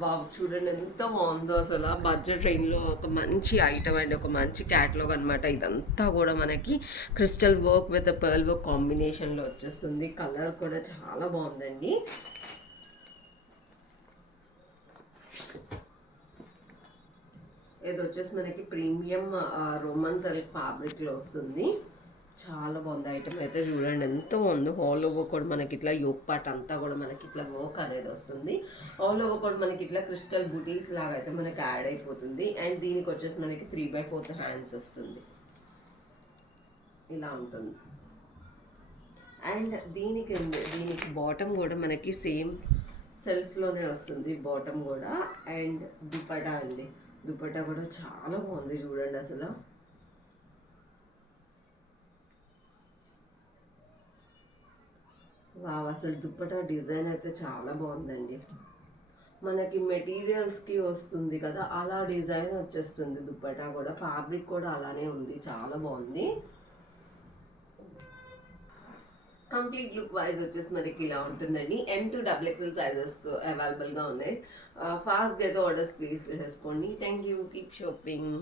Wow! చూడండి ఎంత బాగుందో అసలు. బడ్జెట్ రేంజ్‌లో ఒక మంచి ఐటెమ్ అండి. ఒక మంచి క్యాటలాగ్ అనమాట. ఇదంతా కూడా మనకి crystal work with pearl work కాంబినేషన్‌లో వచ్చేస్తుంది. కలర్ కూడా చాలా బాగుందండి. ఇది వచ్చేసి మనకి ప్రీమియం రోమన్ సిల్క్ ఫ్యాబ్రిక్లో వస్తుంది. చాలా బాగుంది ఐటమ్ అయితే. చూడండి ఎంత బాగుందో. ఆల్ ఓవర్ కూడా మనకి ఇట్లా యోక్ పార్ట్ అంతా కూడా మనకి ఇట్లా వర్క్ అనేది వస్తుంది. ఆల్ ఓవర్ కూడా మనకి ఇట్లా క్రిస్టల్ బుటీస్ లాగా అయితే మనకి యాడ్ అయిపోతుంది. అండ్ దీనికి వచ్చేసి మనకి 3/4 హ్యాండ్స్ వస్తుంది. ఇలా ఉంటుంది. అండ్ దీనికి బాటమ్ కూడా మనకి సేమ్ సెల్ఫ్లోనే వస్తుంది బాటమ్ కూడా. అండ్ దుపటా అండి, దుపటా కూడా చాలా బాగుంది చూడండి అసలు. వావ్! అసలు దుప్పటా డిజైన్ అయితే చాలా బాగుందండి. మనకి మెటీరియల్స్కి వస్తుంది కదా, అలా డిజైన్ వచ్చేస్తుంది. దుప్పటా కూడా ఫ్యాబ్రిక్ కూడా అలానే ఉంది. చాలా బాగుంది. కంప్లీట్ లుక్ వైజ్ వచ్చేసి మనకి ఇలా ఉంటుందండి. M2 XXL సైజెస్ అవైలబుల్గా ఉన్నాయి. ఫాస్ట్గా అయితే ఆర్డర్స్ ప్లేస్ చేసుకోండి. Thank you. Keep shopping.